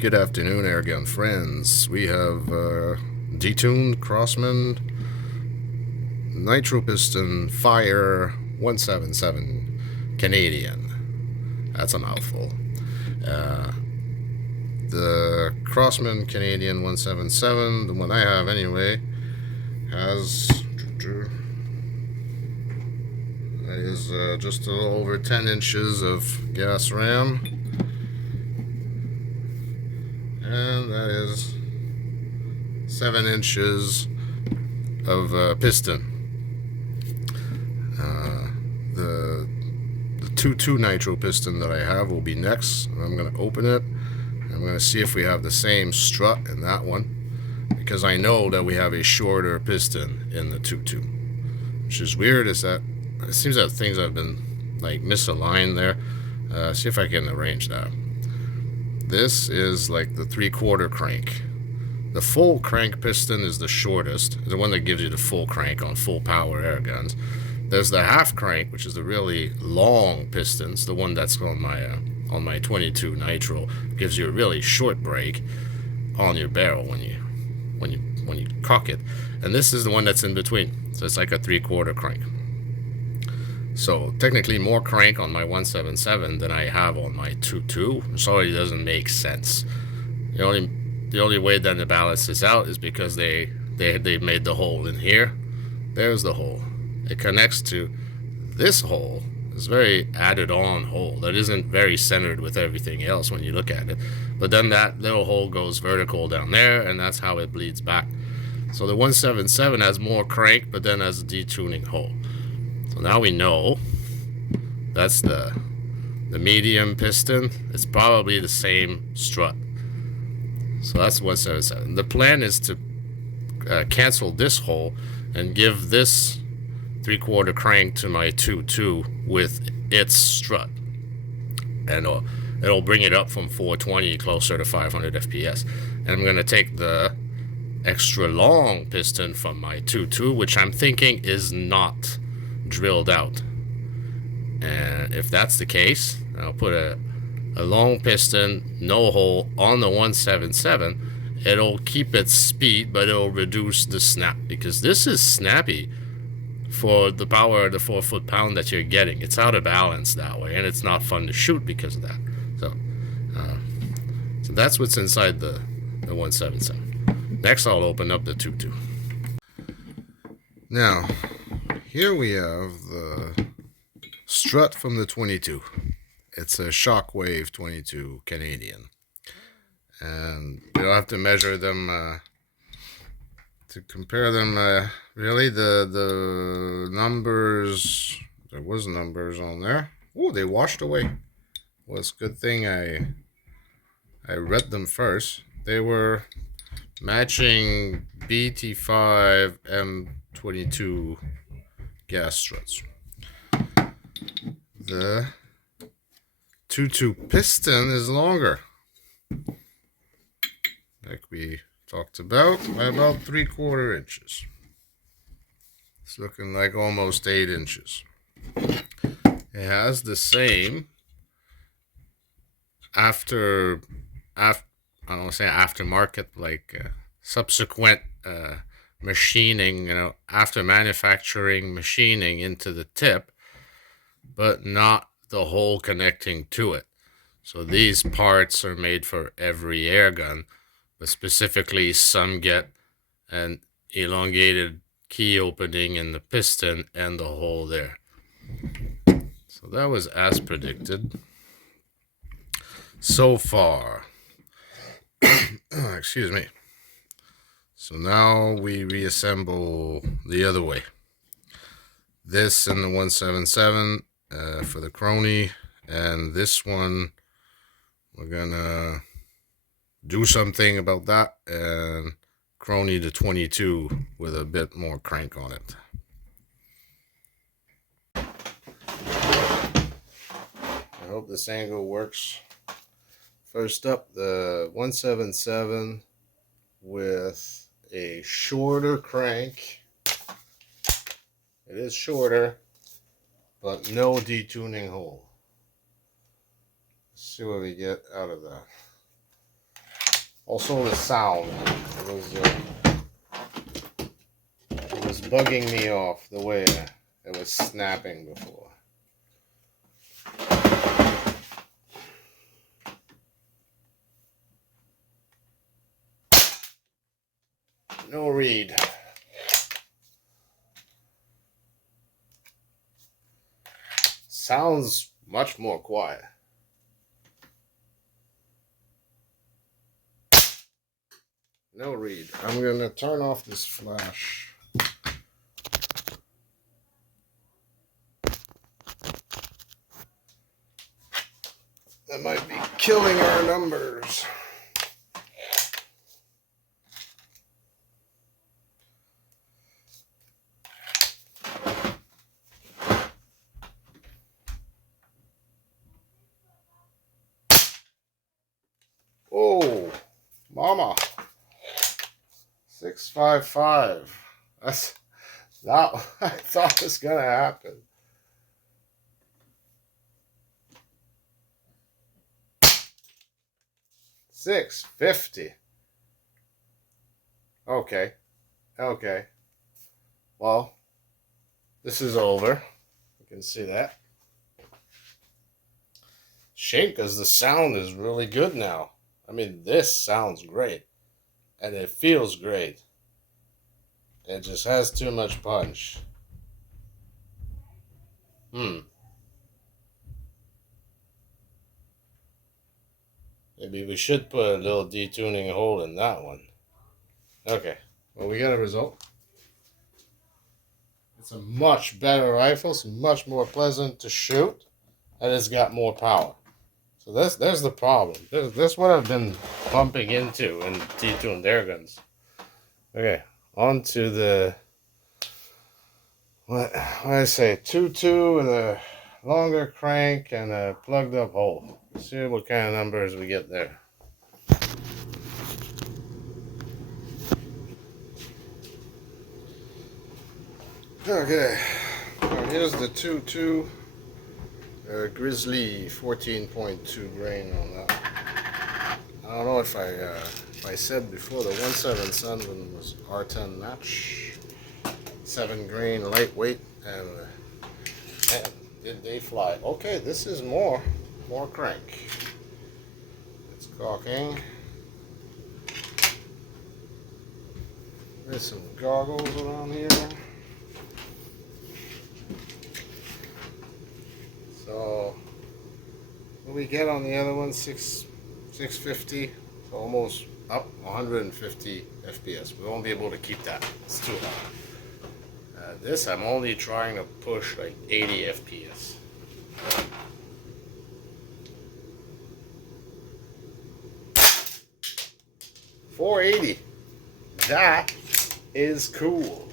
Good afternoon, airgun friends. We have detuned Crossman nitro piston fire 177 Canadian. That's a mouthful. The Crossman Canadian 177, the one I have anyway, has just a little over 10 inches of gas ram, and that is 7 inches of piston. The 2.2 nitro piston that I have will be next. I'm going to open it. I'm going to see if we have the same strut in that one, because I know that we have a shorter piston in the 2.2, which is weird. Is that it seems that things have been like misaligned there. See if I can arrange that. This is like the 3/4 crank. The full crank piston is the shortest, the one that gives you the full crank on full power air guns. There's the half crank, which is the really long pistons, the one that's on my 22 nitro, gives you a really short break on your barrel when you cock it. And this is the one that's in between, so it's like a 3/4 crank. So technically more crank on my 177 than I have on my 2.2. Sorry, it doesn't make sense. The only way then to balance this out is because they made the hole in here. There's the hole. It connects to this hole. It's a very added on hole that isn't very centered with everything else when you look at it. But then that little hole goes vertical down there, and that's how it bleeds back. So the 177 has more crank, but then has a detuning hole. So now we know that's the medium piston. It's probably the same strut. So that's 177. The plan is to cancel this hole and give this 3/4 crank to my 2.2 with its strut, and it'll bring it up from 420 closer to 500 FPS. And I'm going to take the extra long piston from my 2.2, which I'm thinking is not drilled out. And if that's the case, I'll put a long piston, no hole, on the 177. It'll keep its speed, but it'll reduce the snap, because this is snappy for the power of the 4 foot-pound that you're getting. It's out of balance that way, and it's not fun to shoot because of that. So that's what's inside the 177. Next, I'll open up the 2.2. Now, here we have the strut from the 22. It's a Shockwave 22 Canadian, and you'll have to measure them to compare them. Really, the numbers, there was numbers on there. Oh, they washed away. Well, it's a good thing I read them first. They were matching BT5M22 gas struts. The 2.2 piston is longer, like we talked about, by about 3/4 inches. It's looking like almost 8 inches. It has the same I don't want to say aftermarket, like subsequent machining, after manufacturing machining into the tip, but not the hole connecting to it. So these parts are made for every air gun, but specifically some get an elongated key opening in the piston and the hole there. So that was as predicted so far. Excuse me. So now we reassemble the other way. This in the 177 for the crony, and this one we're gonna do something about that, and crony the 22 with a bit more crank on it. I hope this angle works. First up, the 177 with a shorter crank. It is shorter, but no detuning hole. Let's see what we get out of that. Also the sound. It was bugging me off the way it was snapping before. No read. Sounds much more quiet. No read. I'm gonna turn off this flash. That might be killing our numbers. Oh, mama. 655. That's not what I thought was gonna happen. $6.50. Okay. Okay. Well, this is over. You can see that. Shame because the sound is really good now. I mean, this sounds great. And it feels great. It just has too much punch. Maybe we should put a little detuning hole in that one. Okay. Well, we got a result. It's a much better rifle. It's much more pleasant to shoot. And it's got more power. So there's the problem. This what I've been bumping into in detuned air guns. Okay. On to the... What I say? 2.2 and a longer crank and a plugged up hole. Let's see what kind of numbers we get there. Okay, well, here's the 2.2 Grizzly 14.2 grain on that. I don't know if I said before, the 177 was R10 match, 7 grain lightweight, and did they fly? Okay, this is more crank. It's caulking. There's some goggles around here. So what we get on the other one, 650, so almost up 150 FPS. We won't be able to keep that. It's too high. This I'm only trying to push like 80 FPS. $480. That is cool.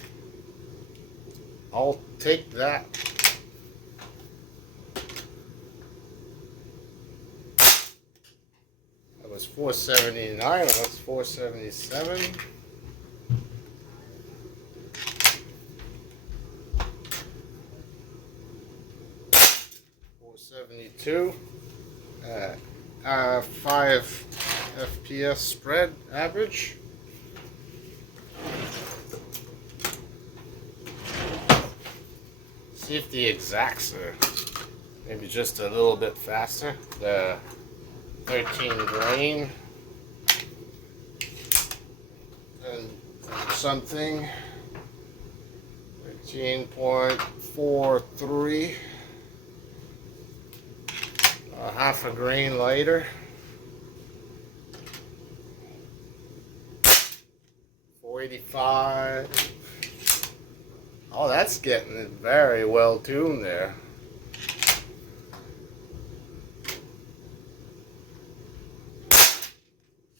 I'll take that. That was $479. That's $477. $472. 5 FPS spread average. See if the exacts are maybe just a little bit faster. The 13 grain and something, 13.43, half a grain lighter, 485. Oh, that's getting it very well tuned there.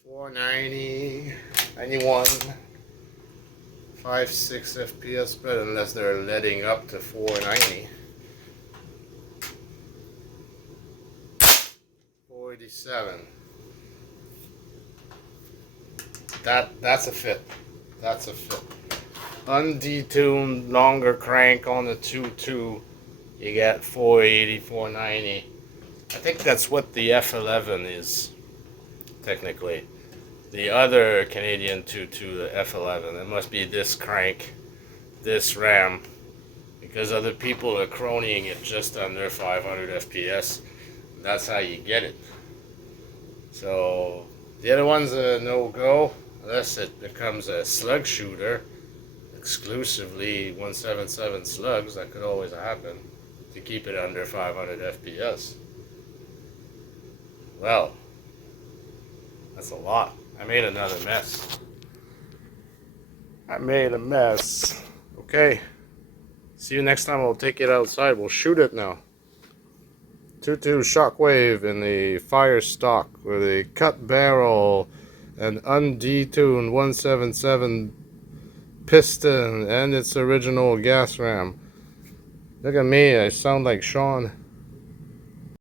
$490, 91, 5.6 FPS spread unless they're letting up to 490. 487. That's a fit. That's a fit. Undetuned, longer crank on the 2.2, you get 480, 490. I think that's what the F11 is, technically. the other Canadian 2.2, the F11. It must be this crank, this ram, because other people are cronying it just under 500 FPS. That's how you get it. So the other one's a no-go unless it becomes a slug shooter, exclusively 177 slugs. That could always happen to keep it under 500 FPS. Well, that's a lot. I made another mess. I made a mess. Okay. See you next time. We'll take it outside. We'll shoot it now. 2.2 Shockwave in the fire stock with a cut barrel and undetuned 177 piston and its original gas ram. Look at me. I sound like Sean.